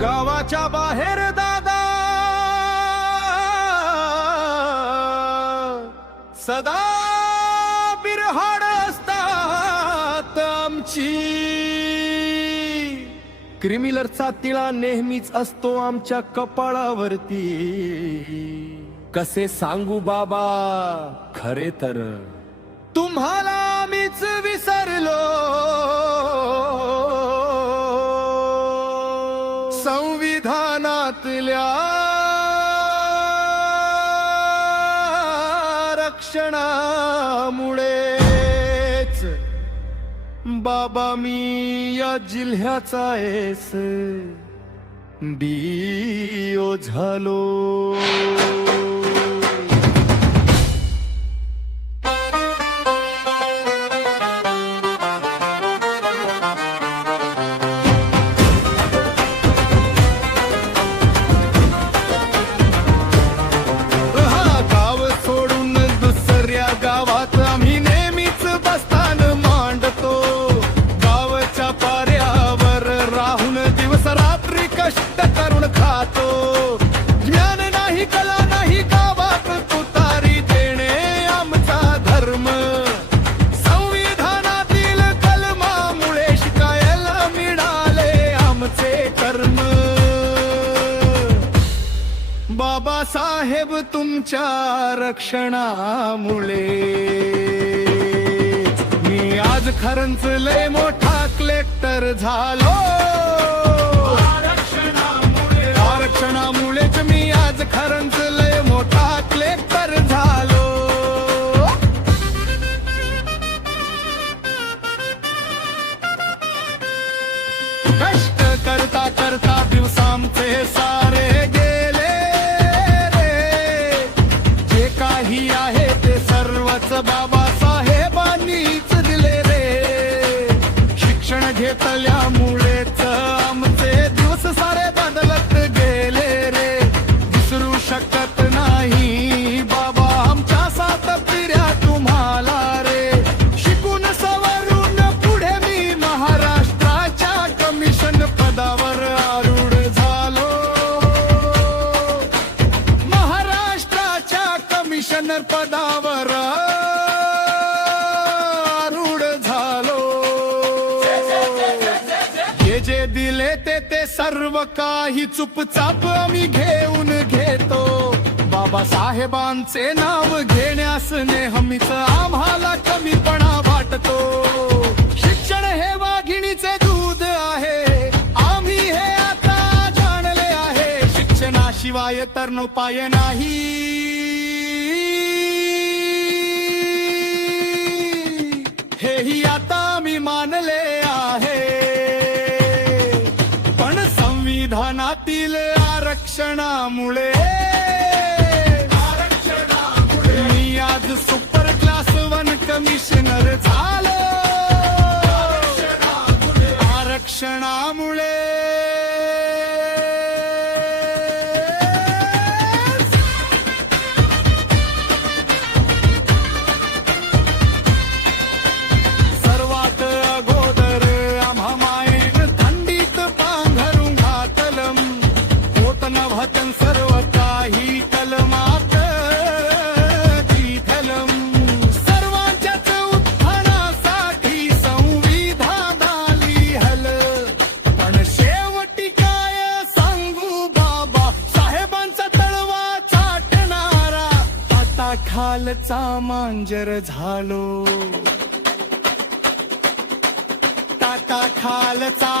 गावाच्या बाहेर दादा सदा बिरहाड असतात आमची। क्रिमिनलचा तिळा नेहमीच असतो आमच्या कपाळावरती। कसे सांगू बाबा खरे तर तुम्हाला आम्हीच विसरलो। संविधानातल्या रक्षणामुळेच बाबा मी या जिल्ह्याचा एस डीओ झालो। कष्ट करून खातो ज्ञान नाही कला नाही गावात तुतारी देणे आमचा धर्म। संविधानातील कलमामुळे शिकायला मिळाले आमचे कर्म। बाबासाहेब तुमच्या रक्षणामुळे मी आज खरंच लय मोठा कलेक्टर झालो। आरक्षणामुळेच मी आज खरंच लय मोठा कलेक्टर झालो। कष्ट करता करता दिवस आमचे सारे गेले रे। जे काही आहे ते सर्वच बाबासाहेबांनीच दिले रे। शिक्षण घेतल्यामुळेच आमचे दिवस सारे बदलत गेले रे। विसरू शकत नाही बाबा आमच्या सात पिढ्या तुम्हाला रे। शिकून सवरून पुढे मी महाराष्ट्राच्या कमिशन पदावर आरूढ झालो। महाराष्ट्राच्या कमिशनर पदावर आरूढ झालो। जे दिले ते सर्व काही चुपचाप आम्ही घेऊन घेतो। बाबासाहेबांचे नाव घेण्यास नेहमीच आम्हाला कमीपणा वाटतो। शिक्षण हे वाघिणीचे दूध आहे आम्ही हे आता जाणले आहे। शिक्षणाशिवाय तर उपाय नाही। हेही आता आम्ही मानले आहे। संविधानातील आरक्षणामुळे मी आज सुपर क्लास 1 कमिशनर झालो। आरक्षणामुळे सर्वात अगोदर आम्हा मायेन थंडीत पांघरून घातलं। वचन सर्व काही कलमात लिहिलं। सर्वांच्याच उत्थानासाठी संविधान लिहिलं। पण शेवटी काय सांगू बाबा साहेबांचा तळवा चाटणारा आता खालचा मांजर झालो। टाटा खालचा